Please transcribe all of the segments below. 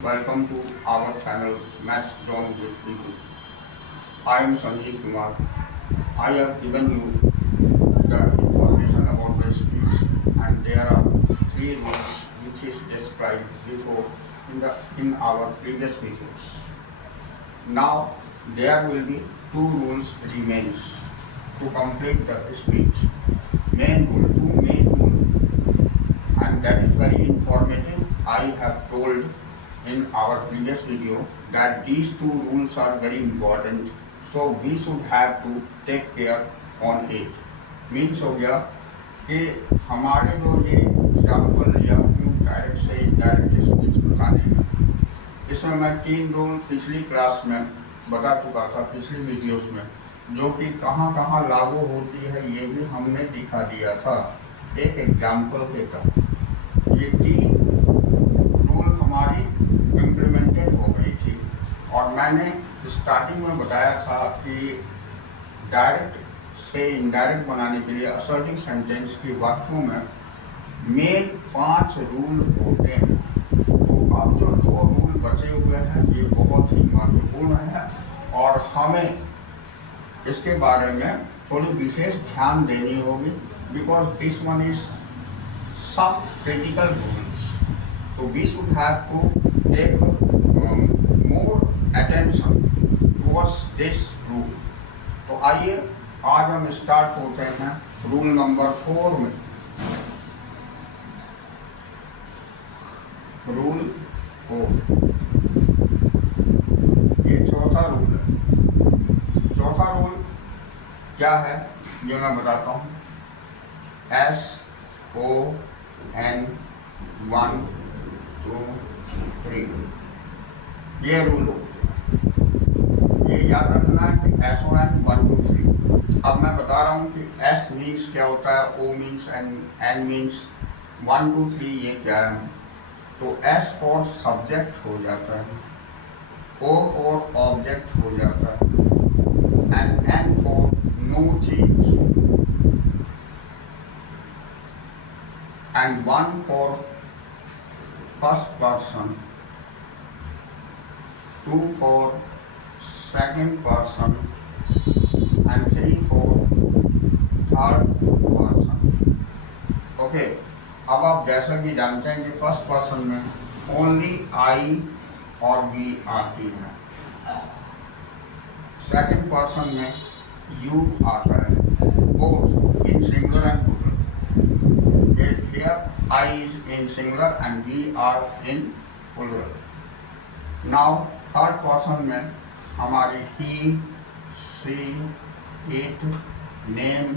Welcome to our channel Maths Zone with Pintu. I am Sanjeev Kumar. I have given you the information about the speech, and there are three rules which is described before in our previous videos. Now there will be two rules remains to complete the speech. Two main rule, and that is very informative. I have told in our previous video that these two rules are very important, so we should have to take care on it. Means हो गया कि हमारे जो ये example लिया direct से indirect speech बताने का, इसमें मैं तीन रूल पिछली क्लास में बता चुका था, पिछली वीडियोस में, जो कि कहाँ कहाँ लागू होती है ये भी हमने दिखा दिया था एक एग्जाम्पल के तहत। ये तीन रूल हमारी इम्प्लीमेंटेड हो गई थी, और मैंने स्टार्टिंग में बताया था कि डायरेक्ट से इनडायरेक्ट बनाने के लिए असर्टिव सेंटेंस की वाक्यों में मेन 5 रूल होते हैं। तो अब जो 2 रूल बचे हुए हैं ये बहुत ही महत्वपूर्ण है, और हमें इसके बारे में थोड़ी विशेष ध्यान देनी होगी, because this one is some critical rules. So we should have to take more attention towards this rule. तो आइए आज हम स्टार्ट होते हैं रूल नंबर 4 में। रूल 4 ये चौथा रूल है। चौथा रूल क्या है ये मैं बताता हूँ। SON 1 2 3 ये रूल हो, ये याद रखना है कि SON 1 2 3। अब मैं बता रहा हूँ कि S मीन्स क्या होता है, O मीन्स N मीन्स 1 2 3 ये क्या है। तो S फॉर सब्जेक्ट हो जाता है, O फॉर ऑब्जेक्ट हो जाता है, and N for no change, and 1 for first person, 2 for second person, and 3 for third person. Okay, अब आप जैसा कि जानते हैं कि फर्स्ट पर्सन में ओनली I और we आती है, सेकंड पर्सन में you आता है, both in singular and plural. Here I is in singular and we are in plural. Now third person में हमारी he, she, it, name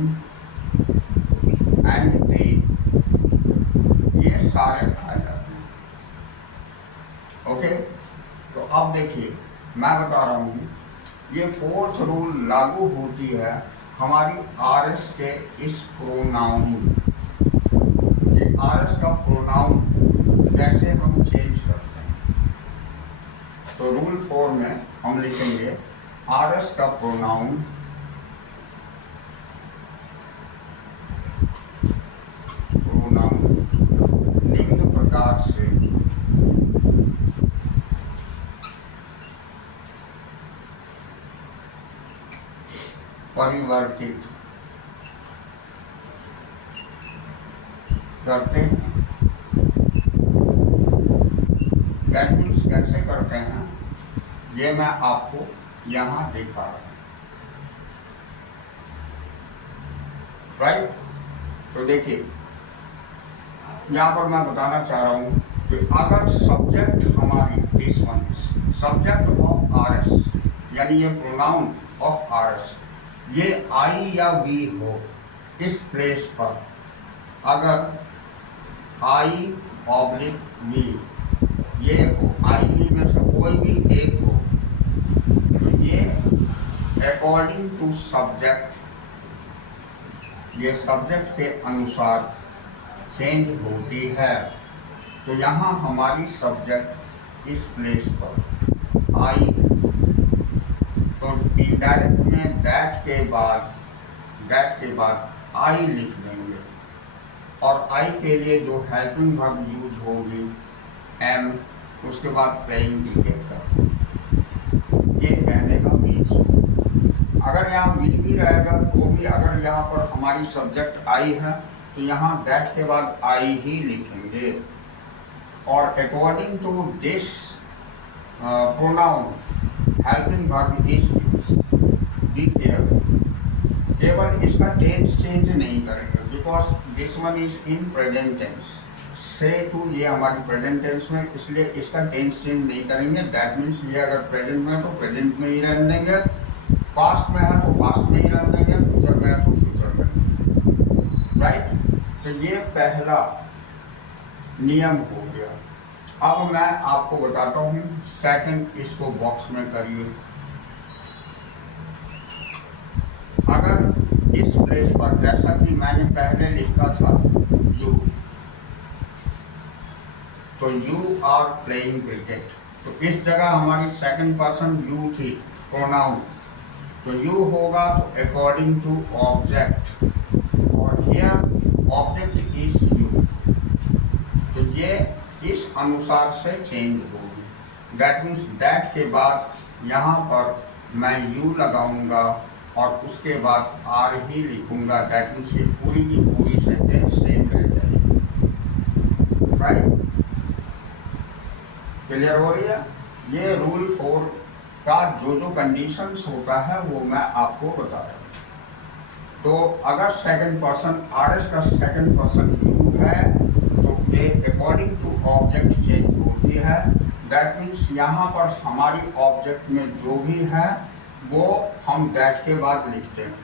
and they ये सारे आ जाते हैं। ओके, तो अब देखिए मैं बता रहा हूँ, ये 4th रूल लागू होती है हमारी RS के इस प्रोनाउन। RS का प्रोनाउन कैसे हम चेंज करते हैं, तो रूल 4 में हम लिखेंगे RS का प्रोनाउन निम्न प्रकार से परिवर्तित करते हैं। दैट मीन्स कैसे करते हैं ये मैं आपको यहाँ दिखा रहा हूँ, राइट। तो देखिए यहाँ पर मैं बताना चाह रहा हूँ कि अगर सब्जेक्ट हमारी this one subject of RS, यानी ये प्रोनाउन ऑफ RS ये I या V हो, इस प्लेस पर अगर I ऑब्लिक V ये हो, I V में से कोई भी एक हो, तो ये अकॉर्डिंग टू सब्जेक्ट, ये सब्जेक्ट के अनुसार चेंज होती है। तो यहाँ हमारी सब्जेक्ट इस प्लेस पर I, तो इनडायरेक्ट में दैट के बाद I लिख देंगे, और I के लिए जो हेल्पिंग वर्ब यूज होगी am, उसके बाद प्लेइंग क्रिकेट करते हैं। ये कहने का मीन्स। अगर यहाँ वी भी रहेगा तो भी अगर यहाँ पर हमारी सब्जेक्ट आई है तो यहाँ दैट के बाद आई ही लिखेंगे। और according to this pronoun helping verb is used. Be careful. केवल इसका टेंस चेंज नहीं करेंगे because this one is in present tense. से टू ये हमारी प्रेजेंट टेंस में, इसलिए इसका टेंस चेंज नहीं करेंगे। दैट मीन्स ये अगर प्रेजेंट में है तो प्रेजेंट में ही रहने देंगे, पास्ट में है तो पास्ट में ही रहने देंगे, फ्यूचर में है तो फ्यूचर में। राइट। तो ये पहला नियम हो गया। अब मैं आपको बताता हूँ सेकंड, इसको बॉक्स में करिए। अगर इस प्लेस पर जैसा कि मैंने पहले लिखा था यू, तो यू आर प्लेइंग क्रिकेट, तो इस जगह हमारी सेकंड पर्सन यू थी प्रोनाउन, तो यू होगा तो अकॉर्डिंग टू ऑब्जेक्ट, और हियर ऑब्जेक्ट इज यू, तो ये इस अनुसार से चेंज होगी। दैट मीन्स दैट के बाद यहाँ पर मैं यू लगाऊंगा और उसके बाद आर ही लिखूंगा। दैट मीन्स ये पूरी की पूरी सेंटेंस सेम रह जाएगी। राइट। क्लियर हो रही है? ये रूल 4 का जो कंडीशंस होता है वो मैं आपको बता रहा हूँ। तो अगर सेकंड पर्सन आर एस का सेकंड पर्सन यू है तो ये अकॉर्डिंग टू ऑब्जेक्ट चेंज होती है। दैट मीन्स यहाँ पर हमारी ऑब्जेक्ट में जो भी है वो हम दैट के बाद लिखते हैं।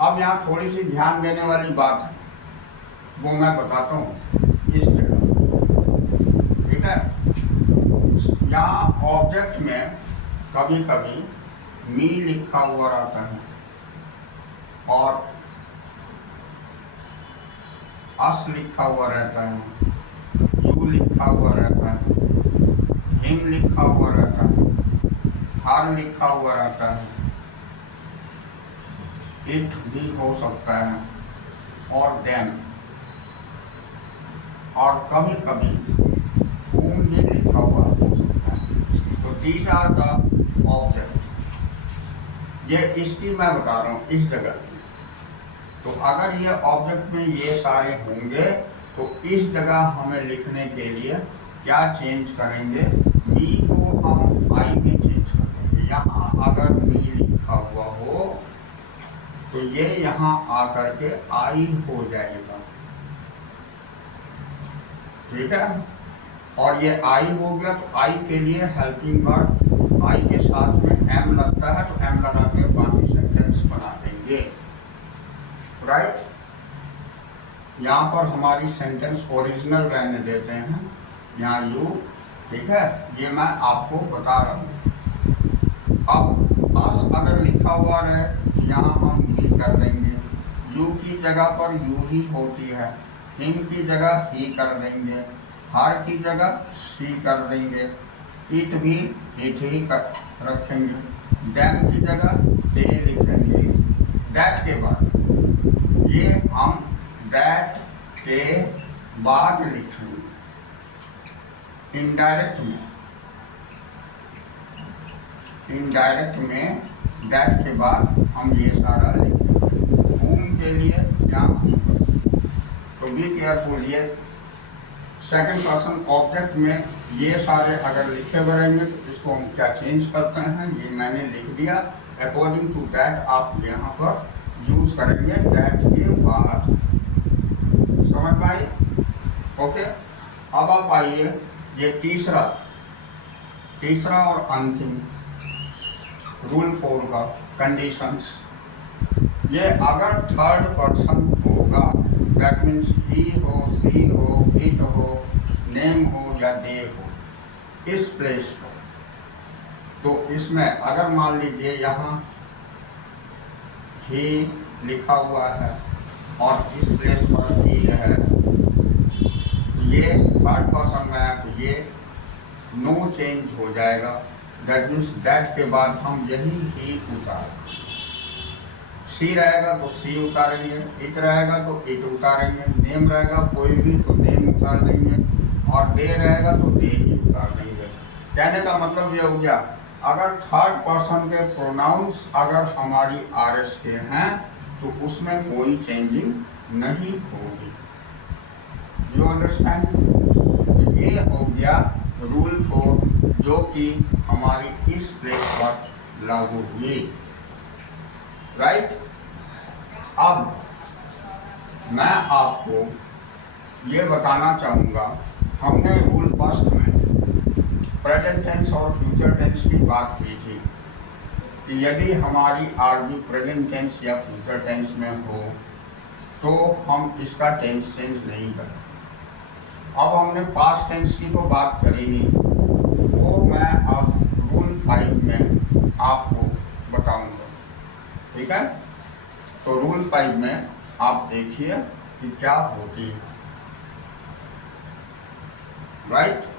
अब यहाँ थोड़ी सी ध्यान देने वाली बात है, वो मैं बताता हूँ इस जगह। ठीक है। यहाँ ऑब्जेक्ट में कभी कभी मी लिखा हुआ रहता है और अस लिखा हुआ रहता है, यू लिखा हुआ रहता है, हिम लिखा हुआ रहता है, हर लिखा हुआ रहता है, इट भी हो सकता है, और देन, और कभी कभी whom भी लिखा हुआ हो सकता है। तो these are the object। ये इसकी मैं बता रहा हूँ इस जगह की। तो अगर ये ऑब्जेक्ट में ये सारे होंगे तो इस जगह हमें लिखने के लिए क्या चेंज करेंगे, मी को हम आई में चेंज करेंगे। यहाँ अगर मी लिखा हुआ हो तो ये यहाँ आकर के आई हो जाएगा। ठीक है। और ये आई हो गया तो आई के लिए हेल्पिंग वर्ब, आई के साथ में एम लगता है तो एम लगा के बाकी सेंटेंस बना देंगे। राइट। यहाँ पर हमारी सेंटेंस ओरिजिनल रहने देते हैं, यहाँ यू। ठीक है। ये मैं आपको बता रहा हूँ। अब अस अगर लिखा हुआ रहे तो यहाँ हम ही कर देंगे, यू की जगह पर यू ही होती है, हिम की जगह ही कर देंगे, हर की जगह सी कर देंगे, इट भी इट ही कर रखेंगे, देन की जगह दे लिखेंगे। दैट के बाद ये हम दैट के बाद लिखेंगे इनडायरेक्ट में। इनडायरेक्ट में दैट के बाद हम ये सारा लिखेंगे। होम के लिए यहाँ तो बी केयरफुल। ये सेकंड पर्सन ऑब्जेक्ट में ये सारे अगर लिखे हुए रहेंगे तो इसको हम क्या चेंज करते हैं, ये मैंने लिख दिया। अकॉर्डिंग टू दैट आप यहाँ पर यूज करेंगे दैट के बाद। समझ पाए? ओके। अब आप आइए ये तीसरा और अंतिम रूल 4 का कंडीशंस। ये अगर थर्ड पर्सन होगा, दैट मीन्स ही हो, सी हो, इट हो, नेम हो या दे हो, इस प्लेस पर, तो इसमें अगर मान लीजिए यहाँ ही लिखा हुआ है और इस प्लेस पर ही है, तो ये थर्ड पर्सन में है तो ये नो चेंज हो जाएगा। दैट मीन्स दैट के बाद हम यही ही उतारेंगे। सी रहेगा तो सी उतारेंगे, इट रहेगा तो इट उतारेंगे, नेम रहेगा कोई भी तो नेम उतार देंगे, और दे रहेगा तो दे ही उतार देंगे। कहने का मतलब ये हो गया, अगर थर्ड पर्सन के प्रोनाउंस अगर हमारी आर एस के हैं तो उसमें कोई चेंजिंग नहीं होगी। You understand? ये हो गया रूल 4 जो कि हमारी इस प्लेस पर लागू हुई। राइट? अब मैं आपको ये बताना चाहूँगा, हमने रूल फर्स्ट में प्रेजेंट टेंस और फ्यूचर टेंस की बात की थी कि यदि हमारी आरबी प्रेजेंट टेंस या फ्यूचर टेंस में हो तो हम इसका टेंस चेंज नहीं करें। अब हमने पास्ट टेंस की तो बात करी नहीं, वो मैं अब रूल 5 में आपको बताऊंगा। ठीक है? तो रूल 5 में आप देखिए कि क्या होती है। राइट?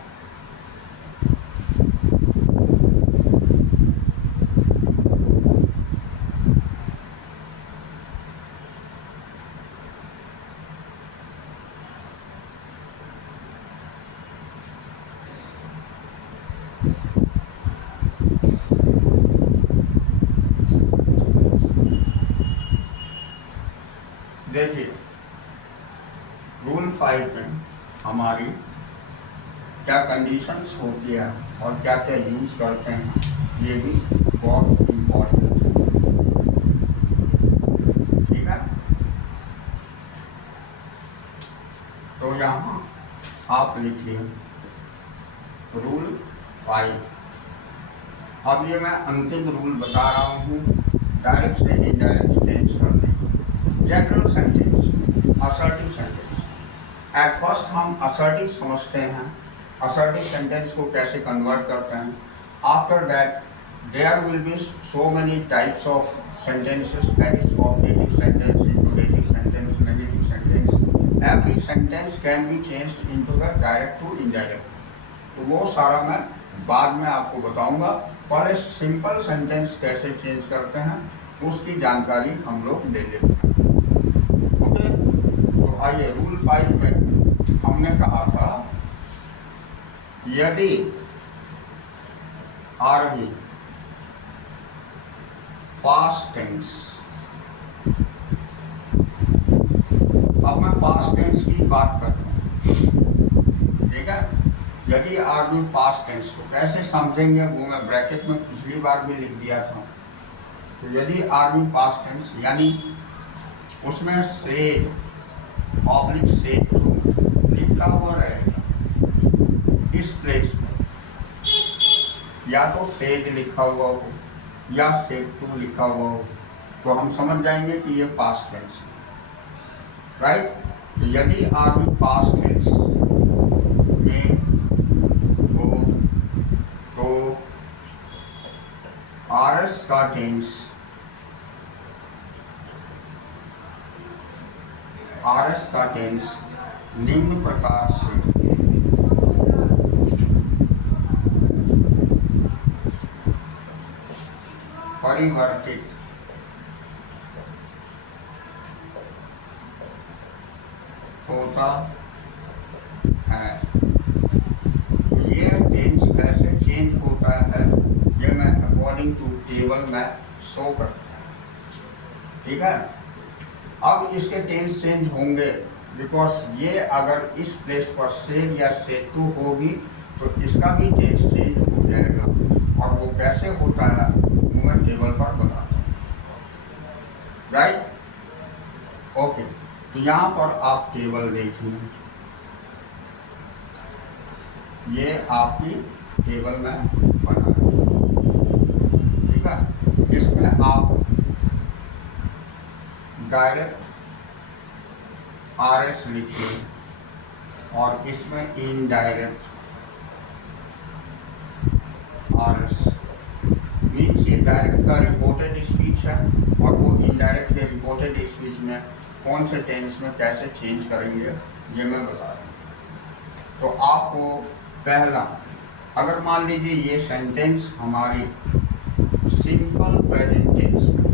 देखिए रूल 5 में हमारी क्या कंडीशंस होती है और क्या क्या यूज करते हैं, ये भी बहुत इम्पोर्टेंट है। ठीक है? तो यहाँ आप लिखिए रूल 5। अब ये मैं अंतिम रूल बता रहा हूँ डायरेक्ट से इनडायरेक्ट चेंज करने का। General sentence, assertive sentence. At first हम असर्टिव समझते हैं, असर्टिव सेंटेंस को कैसे कन्वर्ट करते हैं। After that there will be so many types of sentences, that is cognitive sentence, interrogative sentence, negative sentence. Every sentence can be changed into the direct to indirect. तो वो सारा मैं बाद में आपको बताऊंगा। पहले सिंपल सेंटेंस कैसे चेंज करते हैं उसकी जानकारी हम लोग ले लेते हैं। ओके? तो आइए रूल 5 में हमने कहा था यदि आरबी पास्ट टेंस, अब मैं पास्ट टेंस की बात करता हूँ। ठीक है? यदि आरबी पास्ट टेंस को कैसे समझेंगे वो मैं ब्रैकेट में पिछली बार भी लिख दिया था। तो यदि आरबी पास्ट टेंस यानी उसमें सेड ऑब्लिक सेड टू लिखा हुआ रहेगा इस प्लेस में, या तो सेड लिखा हुआ हो या सेड टू लिखा हुआ हो, तो हम समझ जाएंगे कि ये पास्ट टेंस है। राइट? तो यदि आरबी पास्ट टेंस में हो तो आरएस का टेंस, आरएस का टेंस निम्न प्रकार से परिवर्तित होता है। ये टेंस कैसे चेंज होता है ये मैं अकॉर्डिंग टू टेबल में शो करता हूँ। ठीक है? अब इसके टेंस चेंज होंगे बिकॉज ये अगर इस प्लेस पर सेड या सेड टू होगी तो इसका भी टेंस चेंज हो जाएगा, और वो कैसे होता है वो मैं टेबल पर बताता हूँ। राइट? ओके, तो यहाँ पर आप टेबल देखिए, ये आपकी टेबल में बना है। ठीक है? इसमें आप डायरेक्ट आरएस लिखिए और इसमें इनडायरेक्ट आरएस। मीन्स ये डायरेक्ट का रिपोर्टेड स्पीच है और वो इनडायरेक्ट के रिपोर्टेड स्पीच में कौन से टेंस में कैसे चेंज करेंगे ये मैं बता रहा हूँ। तो आपको पहला, अगर मान लीजिए ये सेंटेंस हमारी सिंपल प्रेजेंट टेंस में,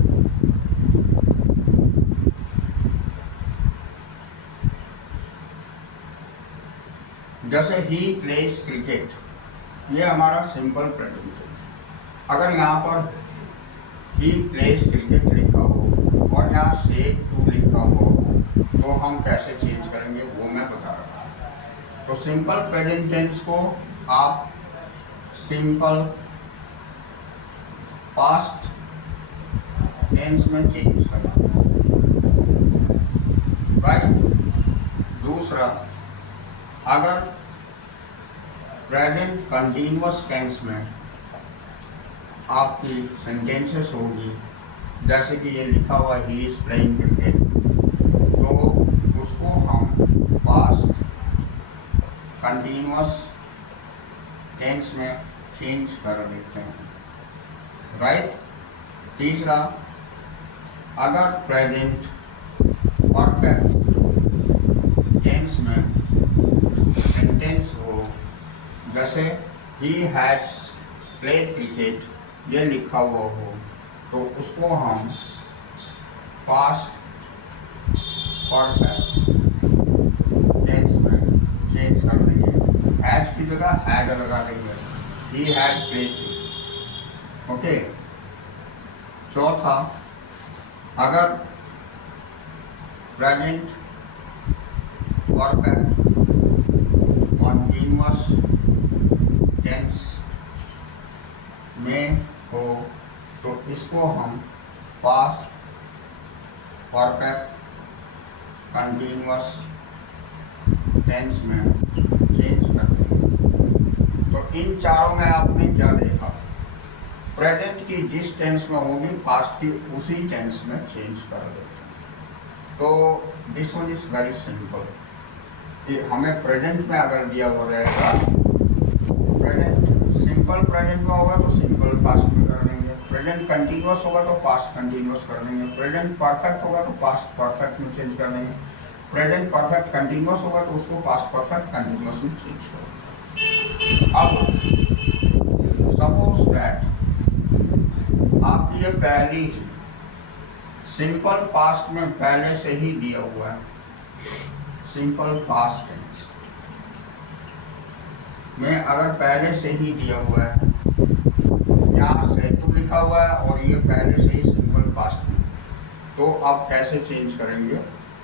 जैसे ही प्लेस क्रिकेट, ये हमारा सिंपल प्रेजेंट टेंस। अगर यहाँ पर ही प्लेस क्रिकेट लिखा हो और यहाँ से टू लिखा हो तो हम कैसे चेंज करेंगे वो मैं बता रहा हूँ। तो सिंपल प्रेजेंट टेंस को आप सिंपल पास्ट टेंस में चेंज करें, राइट। दूसरा, अगर प्रेजेंट कंटिन्यूअस टेंस में आपकी सेंटेंसेस होगी, जैसे कि ये लिखा हुआ ही इज प्लेइंग क्रिकेट, तो उसको हम पास्ट कंटिन्यूअस टेंस में चेंज कर देते हैं, राइट। तीसरा, अगर प्रेजेंट परफेक्ट टेंस में सेंटेंस हो, जैसे ही हैज प्लेड क्रिकेट ये लिखा हुआ हो, तो उसको हम पास्ट परफेक्ट टेंस में चेंज कर देंगे, हैज की जगह हैड लगा देंगे, ही हैड प्लेड। ओके। चौथा, अगर प्रेजेंट परफेक्ट कॉन्टिन्यूअस टेंस में हो, तो इसको हम पास्ट परफेक्ट कंटिन्यूअस टेंस में चेंज करते हैं। तो इन चारों में आपने क्या देखा, प्रेजेंट की जिस टेंस में होगी पास्ट की उसी टेंस में चेंज कर देते हैं। तो this one is very simple कि हमें प्रेजेंट में अगर दिया हुआ रहेगा, प्रेजेंट सिंपल प्रेजेंट में होगा तो सिंपल पास्ट में कर देंगे, प्रेजेंट कंटिन्यूअस होगा तो पास्ट कंटिन्यूअस कर देंगे, प्रेजेंट परफेक्ट होगा तो पास्ट परफेक्ट में चेंज कर देंगे, प्रेजेंट परफेक्ट कंटिन्यूअस होगा तो उसको पास्ट परफेक्ट कंटिन्यूअस में चेंज कर देंगे। अब सपोज दैट आप ये पहली सिंपल पास्ट में पहले से ही दिया हुआ है, सिंपल पास्ट टेंस में अगर पहले से ही दिया हुआ है, यहाँ से तो लिखा हुआ है और ये पहले से ही सिंपल पास्ट में, तो आप कैसे चेंज करेंगे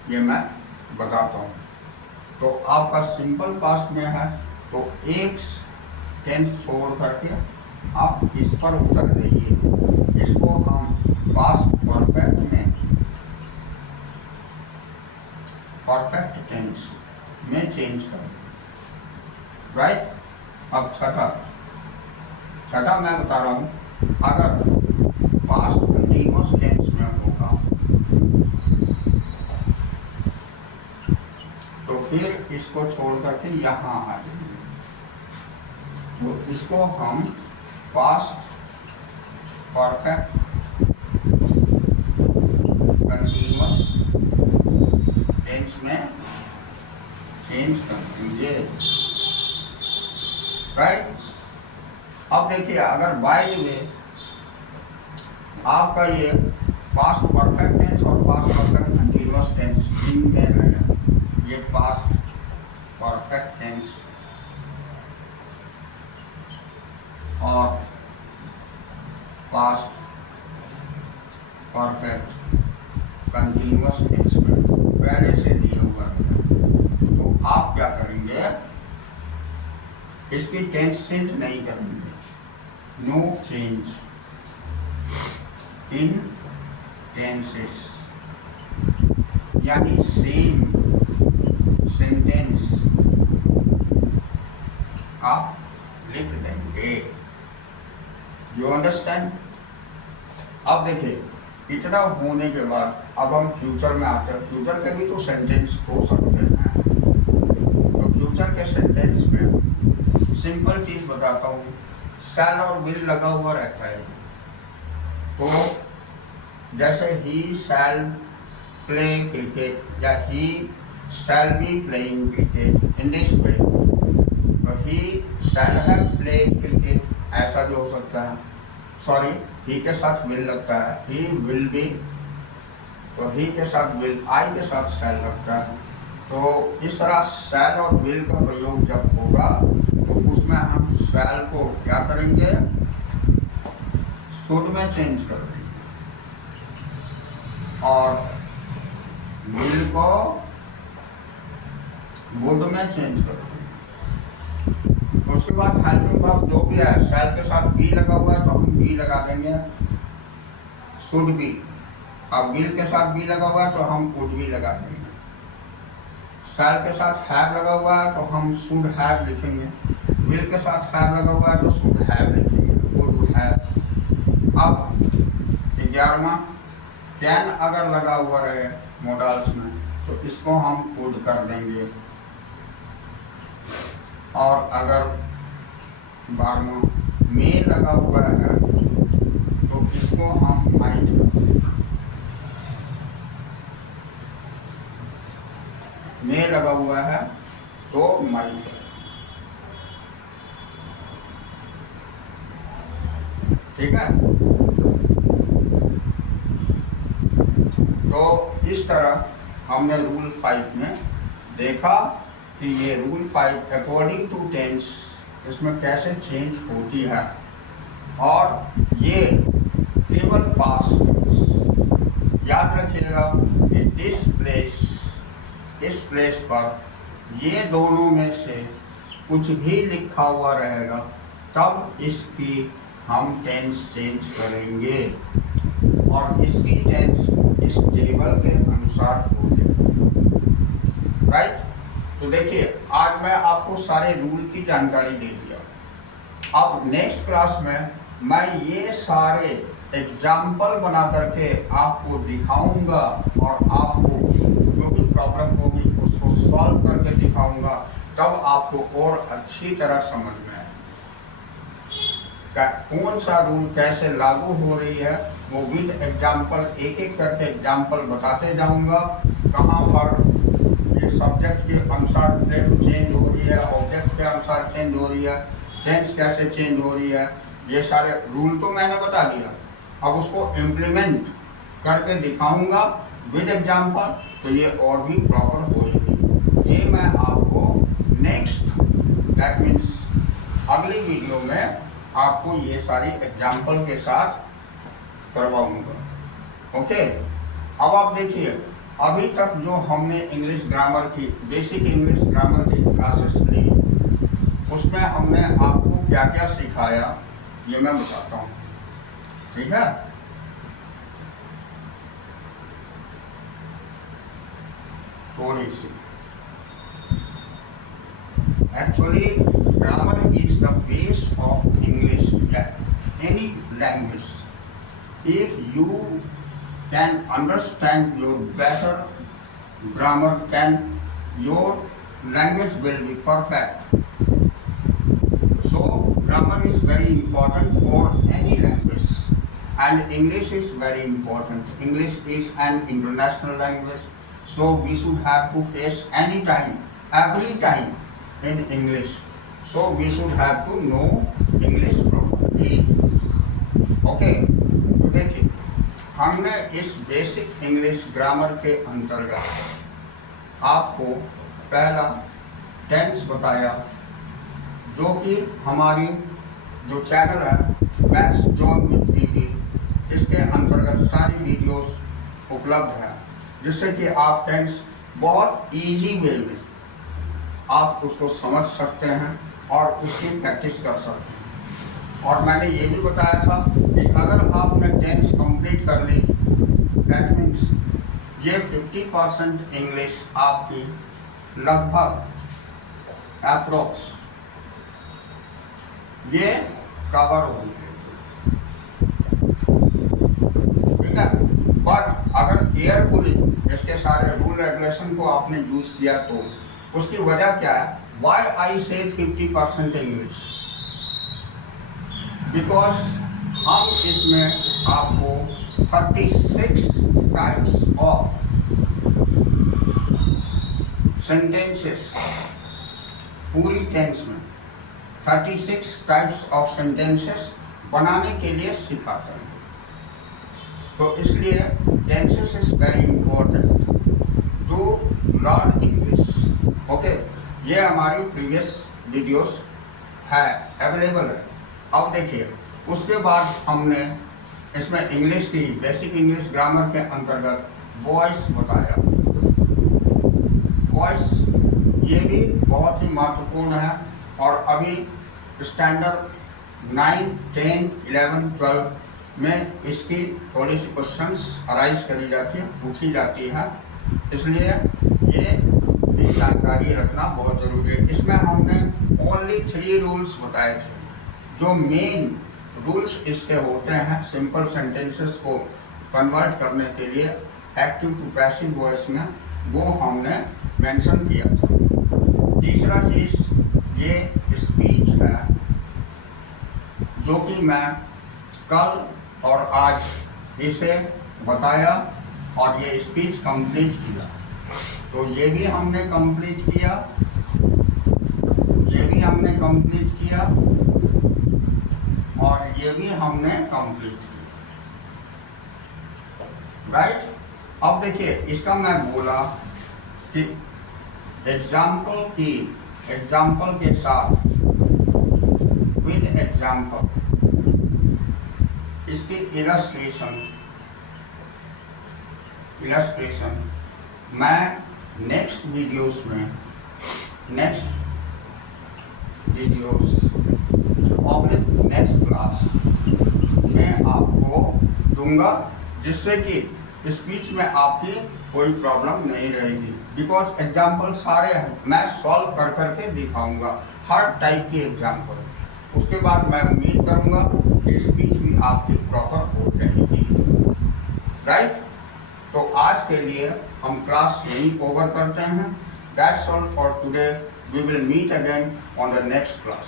ये मैं बताता हूँ। तो आपका सिंपल पास्ट में है तो एक टेंस छोड़ करके आप इस पर उतर जाइए, इसको हम पास्ट परफेक्ट में परफेक्ट टेंस में चेंज करें, राइट। अब छठा मैं बता रहा हूँ, अगर पास्ट कंटिन्यूअस टेंस में होगा तो फिर इसको छोड़ करके यहाँ आ जाएंगे, तो इसको हम पास्ट परफेक्ट कंटिन्यूअस टेंस में चेंज कर देंगे, राइट। अब देखिए, अगर बाय द वे आपका ये पास्ट परफेक्ट टेंस और पास्ट परफेक्ट कंटिन्यूअस टेंस इनमें रहेगा, ये पास्ट परफेक्ट टेंस और पास्ट परफेक्ट कंटिन्यूअस टेंस में पहले से दिया हुआ है, तो आप क्या करेंगे, इसकी टेंस चेंज नहीं करेंगे, नो चेंज इन टेंसेस, यानी सेम सेंटेंस आप लिख देंगे। You understand. अब देखिए, इतना होने के बाद अब हम फ्यूचर में आते हैं। फ्यूचर के भी तो सेंटेंस हो सकते हैं, तो फ्यूचर के सेंटेंस में सिंपल चीज बताता हूँ, शैल और विल लगा हुआ रहता है। तो जैसे ही शैल प्ले क्रिकेट या he shall be playing cricket in this way, तो he shall have played cricket, ऐसा भी हो सकता है। सॉरी, ही के साथ विल लगता है, ही विल बी, तो ही के साथ विल, आई के साथ शैल लगता है। तो इस तरह शैल और विल का प्रयोग जब होगा तो उसमें हम शैल को क्या करेंगे, शुड में चेंज कर देंगे और विल को वुड में चेंज कर देंगे। उसके बाद हेल्पिंग वर्ब जो भी है, शैल के साथ बी लगा हुआ है तो हम बी लगा देंगे, शुड बी। अब विल के साथ बी लगा हुआ है तो हम वुड बी लगा देंगे। शैल के साथ हैव लगा हुआ है तो हम शुड हैव लिखेंगे। विल के साथ हैव लगा हुआ है तो शुड हैव लिखेंगे, वुड हैव। अब 11वां कैन अगर लगा हुआ रहे मॉडल्स में तो इसको हम वुड कर देंगे, और अगर 12वां मे लगा हुआ है तो इसको हम माइट, मे लगा हुआ है तो माइट। ठीक है, तो इस तरह हमने रूल 5 में देखा कि ये रूल 5 अकॉर्डिंग टू टेंस इसमें कैसे चेंज होती है, और ये केवल पास्ट टेंस। याद रखिएगा कि इस प्लेस पर ये दोनों में से कुछ भी लिखा हुआ रहेगा तब इसकी हम टेंस चेंज करेंगे, और इसकी टेंस इस टेबल के अनुसार होगी। राइट, तो देखिए आज मैं आपको सारे रूल की जानकारी दे दिया। अब नेक्स्ट क्लास में मैं ये सारे एग्जाम्पल बना करके आपको दिखाऊंगा और आपको जो भी प्रॉब्लम होगी उसको सॉल्व करके दिखाऊंगा, तब आपको और अच्छी तरह समझ में आएगा कौन सा रूल कैसे लागू हो रही है। वो विद एग्जाम्पल एक एक करके एग्जाम्पल बताते जाऊंगा, कहाँ पर ये सब्जेक्ट के अनुसार चेंज हो रही है, ऑब्जेक्ट के अनुसार चेंज हो रही है, टेंस कैसे चेंज हो रही है। ये सारे रूल तो मैंने बता दिया, अब उसको इम्प्लीमेंट करके दिखाऊंगा विद एग्जाम्पल, तो ये और भी प्रॉपर होगी। ये मैं आपको नेक्स्ट दैट मीन्स अगली वीडियो में आपको ये सारी एग्जाम्पल के साथ करवाऊंगा। ओके, अब आप देखिए अभी तक जो हमने इंग्लिश ग्रामर की बेसिक इंग्लिश ग्रामर की क्लासेस ली, उसमें हमने आपको क्या क्या सिखाया ये मैं बताता हूँ। ठीक है, थोड़ी सी actually grammar is the base of English या any language. If you can understand your better grammar, then your language will be perfect. So grammar is very important for any language, and English is very important. English is an international language, so we should have to face any time, every time in English. So we should have to know English properly. Okay. देखिए हमने इस basic English grammar के अंतर्गत आपको पहला tense बताया, जो कि हमारी जो चैनल है मैथ्स जोन विद पीपी, इसके अंतर्गत सारी वीडियोस उपलब्ध है, जिससे कि आप टेंस बहुत इजी वे में आप उसको समझ सकते हैं और उसकी प्रैक्टिस कर सकते हैं। और मैंने ये भी बताया था कि अगर आपने टेंस कंप्लीट कर ली, दैट मीन्स ये 50% इंग्लिश आपकी लगभग अप्रोक्स ये कवर होगी। ठीक है, बट अगर केयरफुली इसके सारे रूल रेगुलेशन को आपने यूज किया तो उसकी वजह क्या है, वाई आई से 50% इंग्लिश, बिकॉज हम इसमें आपको 36 टाइप्स ऑफ सेंटेंसेस पूरी टेंस में 36 टाइप्स ऑफ सेंटेंसेस बनाने के लिए सिखाते हैं। तो इसलिए tenses is very important to learn English. Okay, ये हमारी प्रीवियस वीडियोस है, अवेलेबल है। अब देखिए उसके बाद हमने इसमें इंग्लिश की बेसिक इंग्लिश ग्रामर के अंतर्गत वॉइस बताया। वॉइस ये भी बहुत ही महत्वपूर्ण है और अभी स्टैंडर्ड 9, 10, 11, 12 में इसकी थोड़ी सी क्वेश्चंस अराइज करी जाती है, पूछी जाती है, इसलिए ये भी जानकारी रखना बहुत ज़रूरी है। इसमें हमने ओनली 3 रूल्स बताए थे। जो मेन रूल्स इसके होते हैं सिंपल सेंटेंसेस को कन्वर्ट करने के लिए एक्टिव टू पैसिव वॉइस में, वो हमने मेंशन किया था। तीसरा चीज़ ये स्पीच है, जो कि मैं कल और आज इसे बताया और ये स्पीच कंप्लीट किया। तो ये भी हमने कंप्लीट किया, ये भी हमने कंप्लीट किया और ये भी हमने कंप्लीट किया, राइट। अब देखिए इसका मैं बोला कि एग्जाम्पल के साथ विद एग्जाम्पल इसकी इलस्ट्रेशन मैं नेक्स्ट वीडियोस नेक्स्ट क्लास में आपको दूंगा, जिससे कि स्पीच में आपकी कोई प्रॉब्लम नहीं रहेगी। बिकॉज एग्जाम्पल सारे मैं सॉल्व कर करके दिखाऊंगा, हर टाइप की एग्जाम्पल। उसके बाद मैं उम्मीद करूंगा कि स्पीच भी आपकी प्रॉपर हो जाएगी, राइट। तो आज के लिए हम क्लास यहीं ओवर करते हैं। That's all for today. We will meet again on the next class.